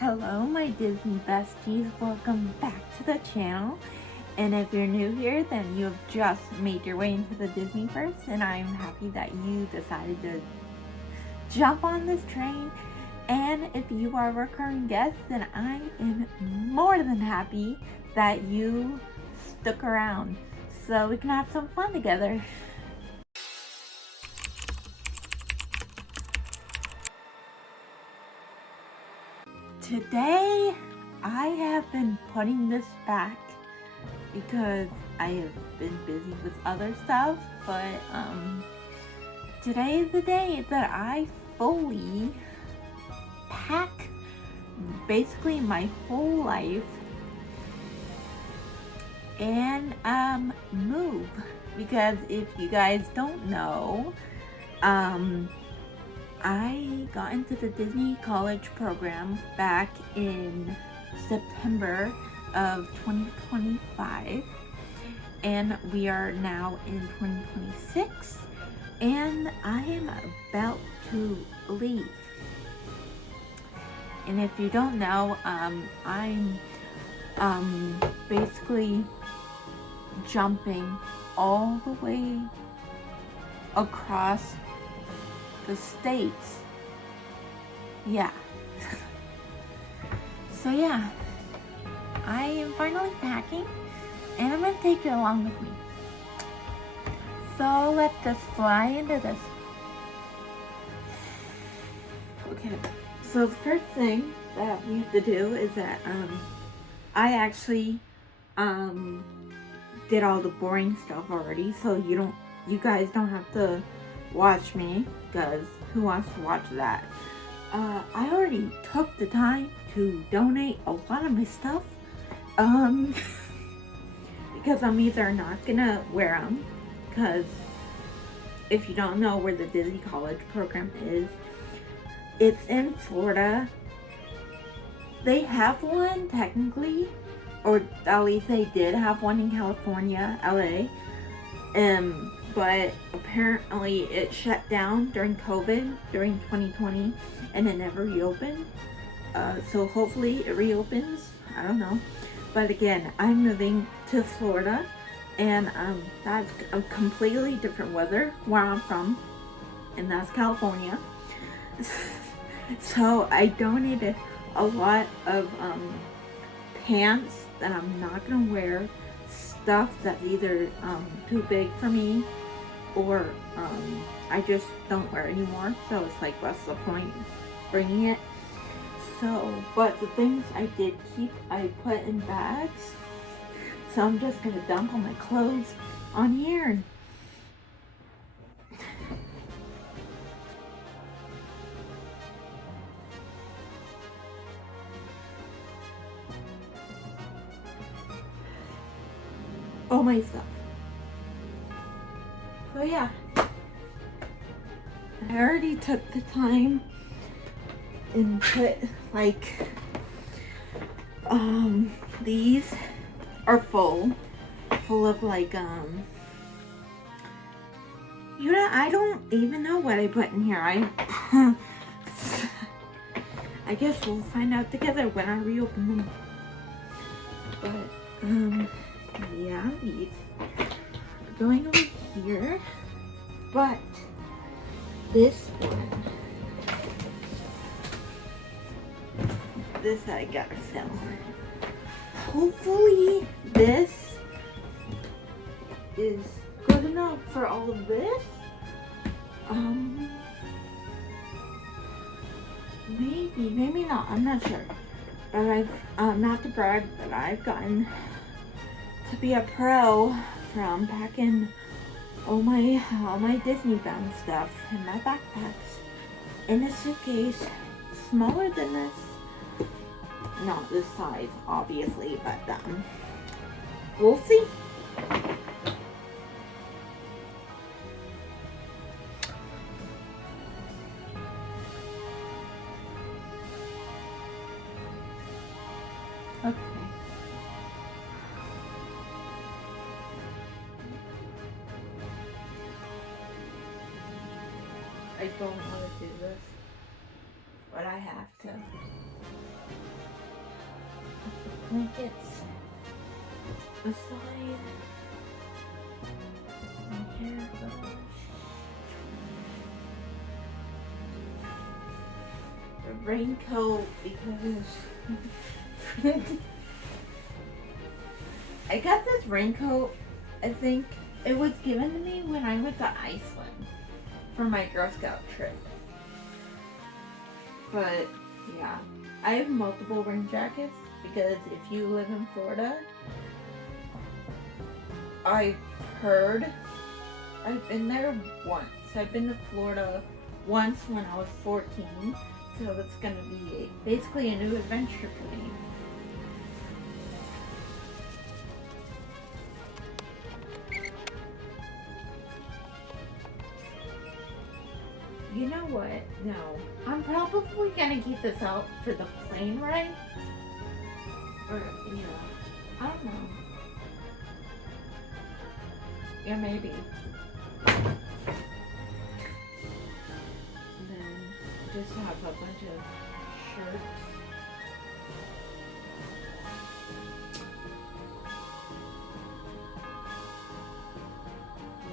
Hello my Disney besties, welcome back to the channel. And if you're new here, then you have just made your way into the Disneyverse, and I'm happy that you decided to jump on this train. And if you are a recurring guest, then I am more than happy that you stuck around so we can have some fun together. Today, I have been putting this back because I have been busy with other stuff, but today is the day that I fully pack basically my whole life and move, because if you guys don't know, I got into the Disney College program back in September of 2025, and we are now in 2026, and I am about to leave. And if you don't know, I'm basically jumping all the way across the states. Yeah. So yeah, I am finally packing, and I'm gonna take it along with me. So let's just fly into this. Okay, so the first thing that we have to do is that I actually did all the boring stuff already, so you guys don't have to watch me, because who wants to watch that? I already took the time to donate a lot of my stuff, because I'm either not gonna wear them, because if you don't know where the Disney College program is, it's in Florida. They have one technically, or at least they did have one in California, LA, but apparently it shut down during COVID, during 2020, and it never reopened. So hopefully it reopens. I don't know. But again, I'm moving to Florida, and that's a completely different weather where I'm from, and that's California. So I donated a lot of pants that I'm not gonna wear, stuff that's either too big for me, or I just don't wear anymore, so it's like, what's the point bringing it? So, but the things I did keep, I put in bags, so I'm just gonna dump all my clothes on here. All my stuff. So yeah, I already took the time and put like, these are full of like, you know, I don't even know what I put in here. I guess we'll find out together when I reopen them. But yeah, these are going over here, but this one, this I gotta fill. Hopefully this is good enough for all of this. Maybe not, I'm not sure. But I've, not to brag, but I've gotten to be a pro from packing all my Disney bound stuff in my backpacks in a suitcase smaller than this. Not this size, obviously, but we'll see. Okay. I don't want to do this, but I have to. blankets aside. My hair brush. A raincoat because I got this raincoat, I think it was given to me when I went to Iceland for my Girl Scout trip. But yeah, I have multiple rain jackets because if you live in Florida, I've heard, I've been there once. I've been to Florida once when I was 14, so it's gonna be basically a new adventure for me. You know what? No. I'm probably gonna keep this out for the plane ride. Or, yeah. I don't know. Yeah, maybe. And then just have a bunch of shirts.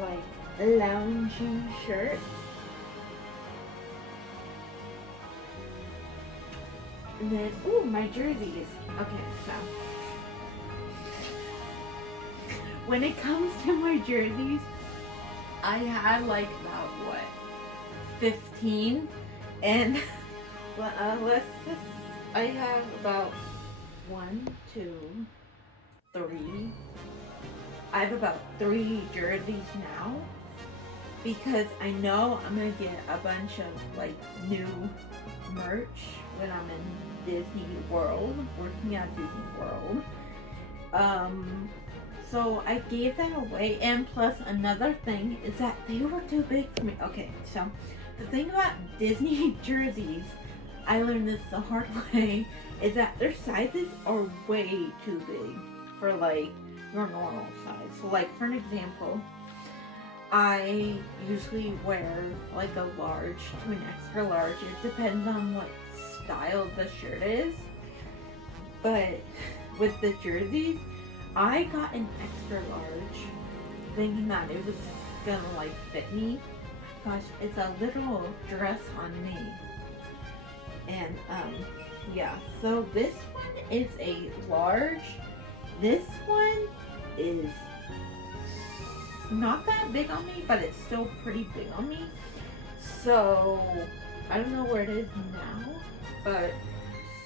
Like lounging shirts. And then, ooh, my jerseys. Okay, so when it comes to my jerseys, I had like about what, 15, and let's just, I have about 1, 2, 3. I have about 3 jerseys now because I know I'm gonna get a bunch of like new merch when I'm in Disney World, working at Disney World. So I gave that away, and plus another thing is that they were too big for me. Okay, so the thing about Disney jerseys, I learned this the hard way, is that their sizes are way too big for like your normal size. So like for an example, I usually wear like a large to an extra large. It depends on what style the shirt is. But with the jerseys, I got an extra large thinking that it was gonna like fit me. Gosh, it's a literal dress on me. And yeah, so this one is a large. This one is not that big on me, but it's still pretty big on me. So I don't know where it is now, but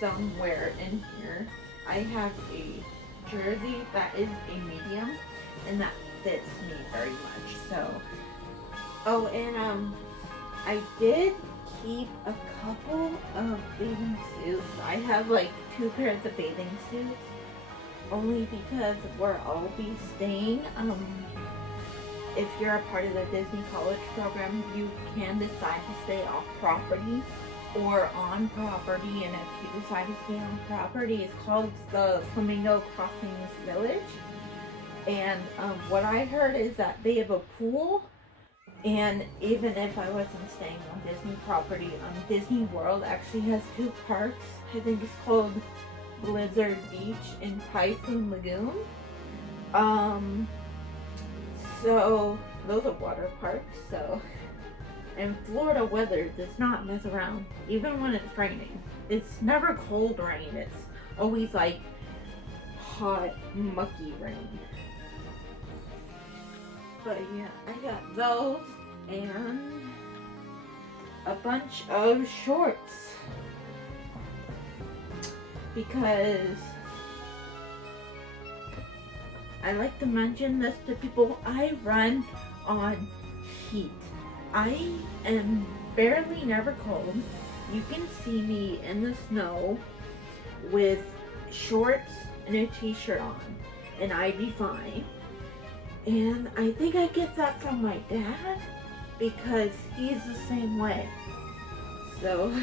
somewhere in here I have a jersey that is a medium, and that fits me very much. So, oh, and I did keep a couple of bathing suits. I have like 2 pairs of bathing suits, only because where I'll be staying, if you're a part of the Disney College program, you can decide to stay off property or on property, and if you decide to stay on property, it's called the Flamingo Crossings Village. And what I heard is that they have a pool, and even if I wasn't staying on Disney property, Disney World actually has 2 parks. I think it's called Blizzard Beach and Typhoon Lagoon. So those are water parks. So, and Florida weather does not mess around, even when it's raining. It's never cold rain. It's always like hot, mucky rain. But yeah, I got those and a bunch of shorts because I like to mention this to people. I run on heat. I am barely never cold. You can see me in the snow with shorts and a t-shirt on, and I'd be fine. And I think I get that from my dad because he's the same way. So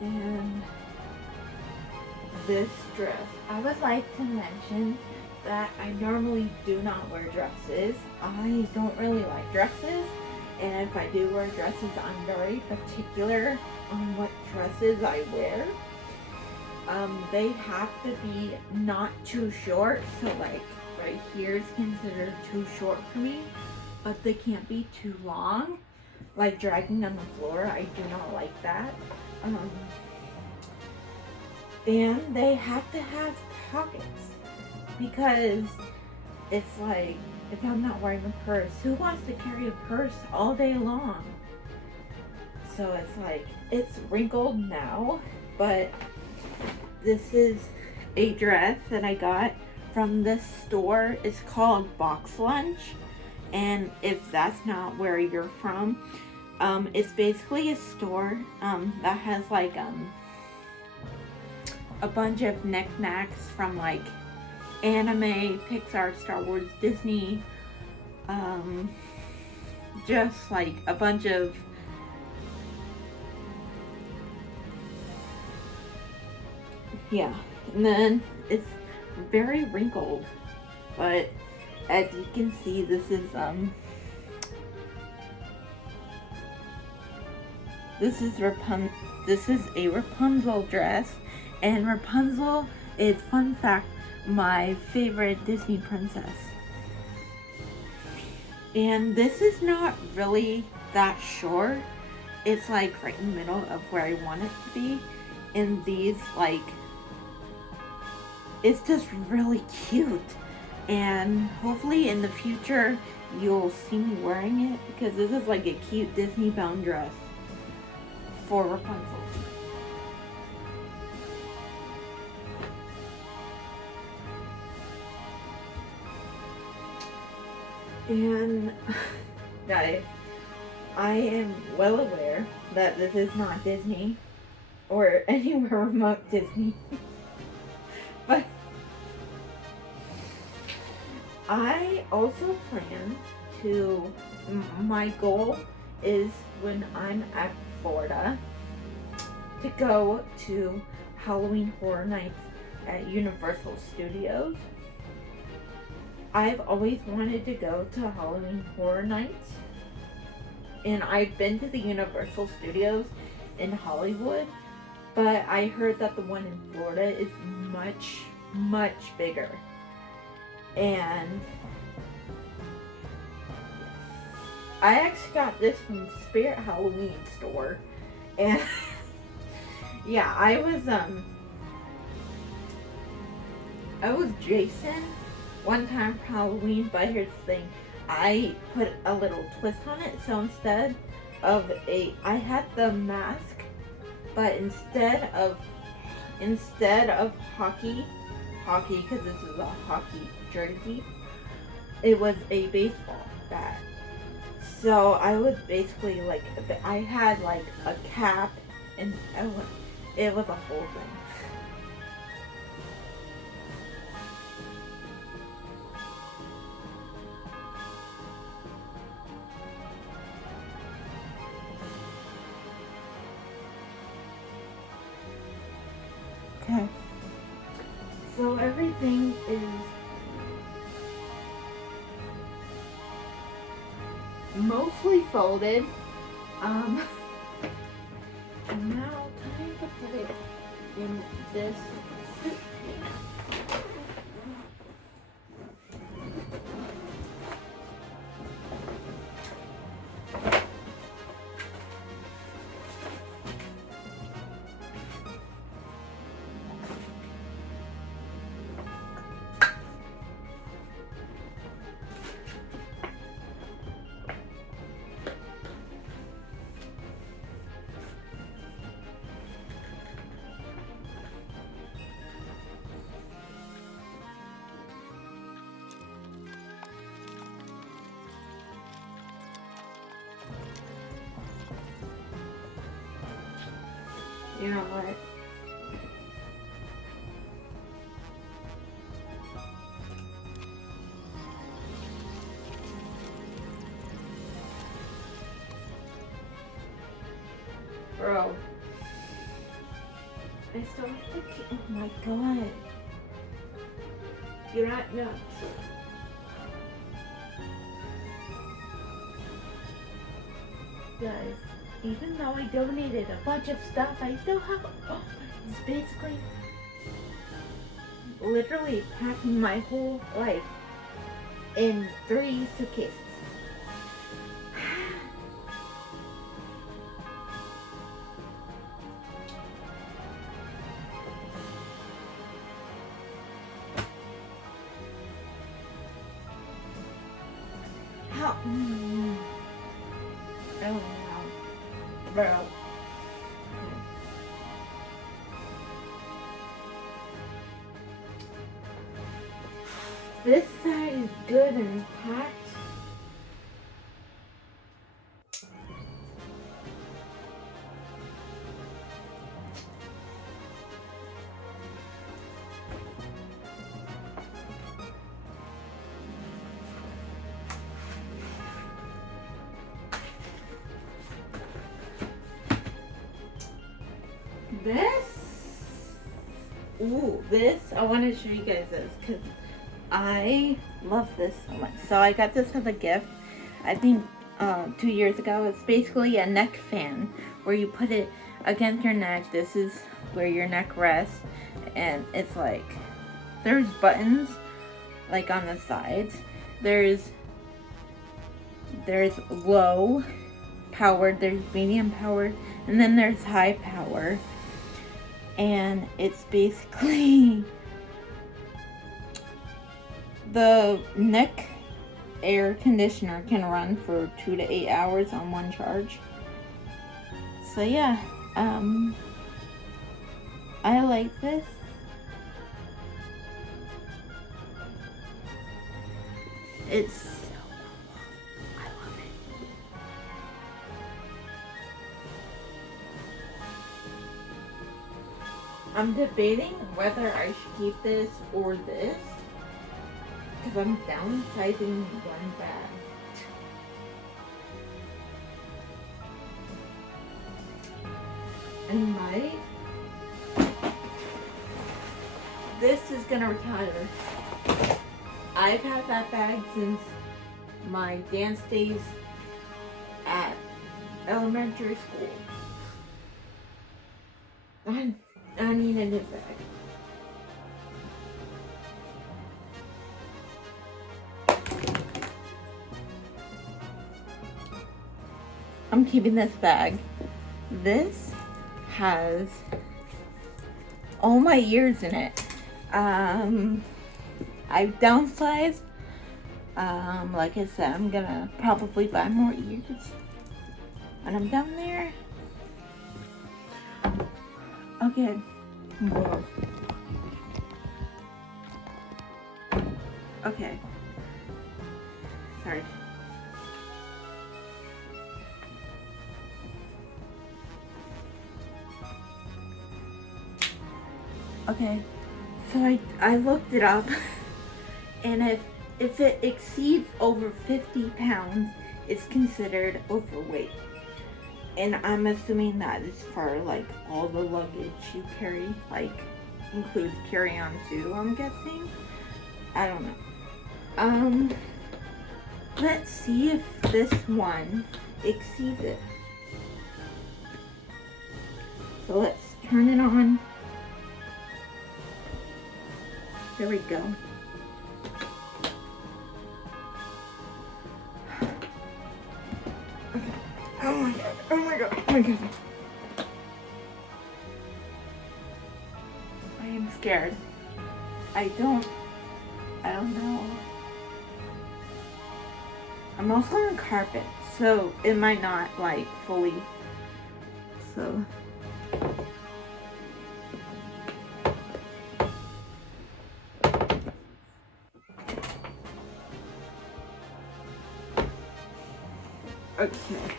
And this dress. I would like to mention that I normally do not wear dresses. I don't really like dresses, and if I do wear dresses, I'm very particular on what dresses I wear. They have to be not too short, so like right here is considered too short for me, but they can't be too long, like dragging on the floor. I do not like that. And they have to have pockets, because it's like, if I'm not wearing a purse, who wants to carry a purse all day long? So it's like, it's wrinkled now, but this is a dress that I got from this store. It's called Box Lunch, and if that's not where you're from, it's basically a store that has like a bunch of knickknacks from like anime, Pixar, Star Wars, Disney, just like a bunch of and then it's very wrinkled, but as you can see, this is a Rapunzel dress, and Rapunzel is, fun fact, my favorite Disney princess. And this is not really that short. It's like right in the middle of where I want it to be. And these, like, it's just really cute. And hopefully in the future you'll see me wearing it, because this is like a cute Disney bound dress for Rapunzel. And guys, I am well aware that this is not Disney or anywhere remote Disney, but I also plan to, my goal is when I'm at Florida to go to Halloween Horror Nights at Universal Studios. I've always wanted to go to Halloween Horror Nights, and I've been to the Universal Studios in Hollywood, but I heard that the one in Florida is much, much bigger. And I actually got this from Spirit Halloween store, and yeah, I was Jason one time for Halloween, but here's the thing, I put a little twist on it. So instead of I had the mask, but instead of hockey, because this is a hockey jersey, it was a baseball bat. So I was basically like, I had like a cap, and it was a whole thing. Okay, so everything is mostly folded. And now time to put it in this suitcase. You know what? Bro, I still have to keep. Oh my god. You're not nuts. Guys, even though I donated a bunch of stuff, I still have. Oh, it's basically literally packing my whole life in 3 suitcases. How? I don't know. Bro. This side is good and packed. This, I want to show you guys this because I love this so much. So I got this as a gift, I think 2 years ago. It's basically a neck fan where you put it against your neck. This is where your neck rests, and it's like, there's buttons like on the sides. There's low powered, there's medium powered, and then there's high power. And it's basically the neck air conditioner can run for 2 to 8 hours on one charge. So yeah, I like this. It's so cool. I love it. I'm debating whether I should keep this or this, because I'm downsizing one bag. And this is gonna retire. I've had that bag since my dance days at elementary school. I need a new bag. I'm keeping this bag. This has all my ears in it. I've downsized. Like I said, I'm gonna probably buy more ears when I'm down there. Okay. Whoa. Okay. Sorry. Okay. So I looked it up, and if it exceeds over 50 pounds, it's considered overweight. And I'm assuming that is for like all the luggage you carry, like includes carry-on too, I'm guessing. I don't know. Let's see if this one exceeds it. So let's turn it on. There we go. Okay. Oh my god, oh my god, oh my god. I am scared. I don't know. I'm also on carpet, so it might not like fully. So. Okay.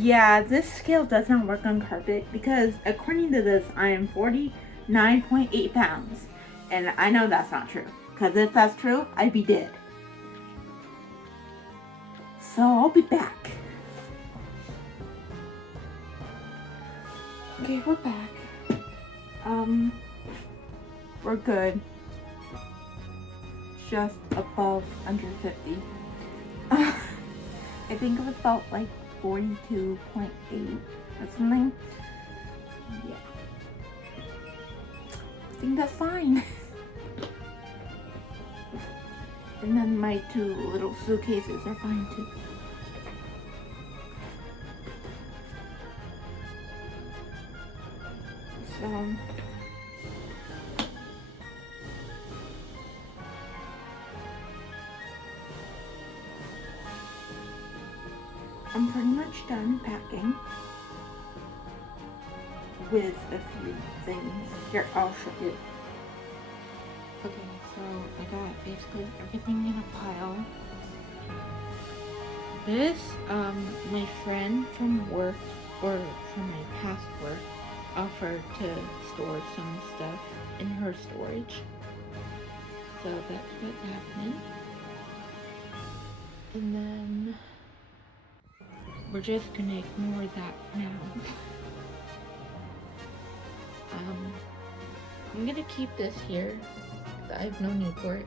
Yeah, this scale does not work on carpet because according to this, I am 49.8 pounds. And I know that's not true. Because if that's true, I'd be dead. So I'll be back. Okay, we're back. We're good. Just above under 50. I think it was about like 42.8 or something. Yeah. I think that's fine. And then my 2 little suitcases are fine too. So I'm pretty much done packing with a few things. Here, I'll show you. Okay, so I got basically everything in a pile. This, my friend from work, or from my past work, offered to store some stuff in her storage. So that's what's happening. And then we're just gonna ignore that for now. I'm gonna keep this here. I have no need for it.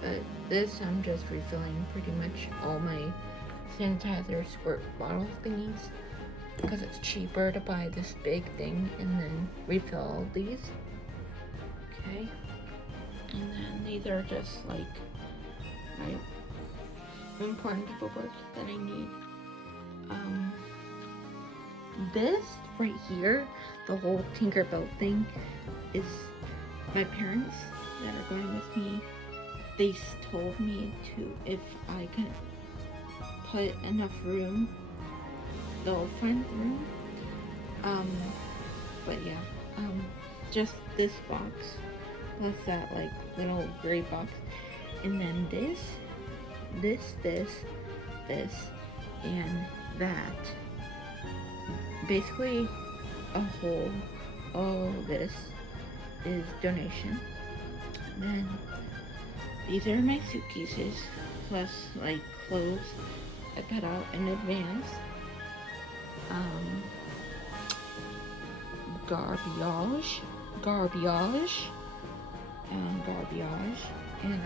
But this, I'm just refilling pretty much all my sanitizer squirt bottle thingies because it's cheaper to buy this big thing and then refill all these. Okay. And then these are just like my important paperwork that I need. This right here, the whole Tinkerbell thing, is my parents that are going with me. They told me to, if I can put enough room, they'll find room. But yeah, just this box, plus that like little gray box, and then this, and that. Basically, all this is donation. And then these are my suitcases, plus like clothes I put out in advance. Garbage, and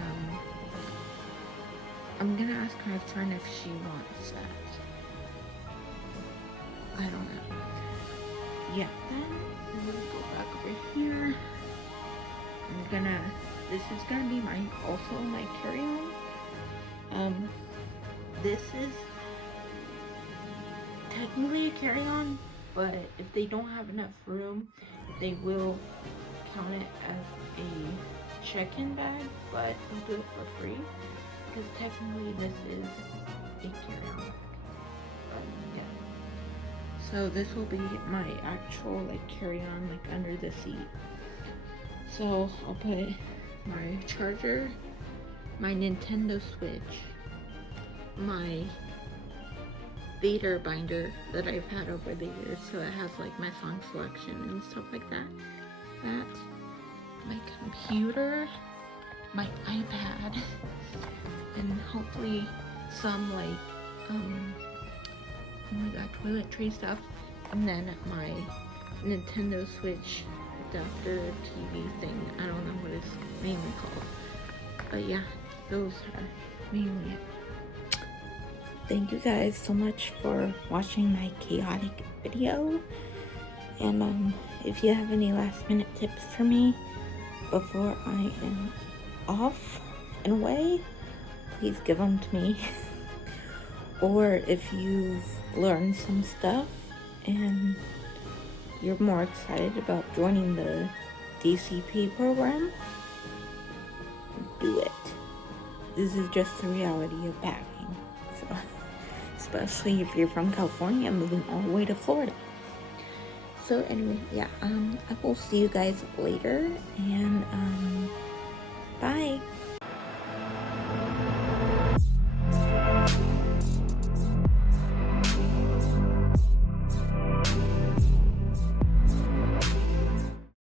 I'm gonna ask my friend if she wants that. I don't know. Yeah, then I'm gonna go back over here. This is gonna be also my carry-on. This is technically a carry-on, but if they don't have enough room, they will count it as a check-in bag, but they'll do it for free, because technically this is a carry-on bag. But yeah. So this will be my actual like carry-on, like under the seat. So I'll put my charger, my Nintendo Switch, my Vader binder that I've had over the years, so it has like my song selection and stuff like that. My computer, my iPad, and hopefully some like oh my god, toiletry stuff, and then my Nintendo Switch adapter TV thing. I don't know what it's mainly called, but yeah, those are mainly it. Thank you guys so much for watching my chaotic video, and if you have any last minute tips for me before I am off and away, please give them to me. Or if you've learned some stuff and you're more excited about joining the DCP program, do it. This is just the reality of packing. So, especially if you're from California moving all the way to Florida. So anyway, yeah, I will see you guys later, and bye.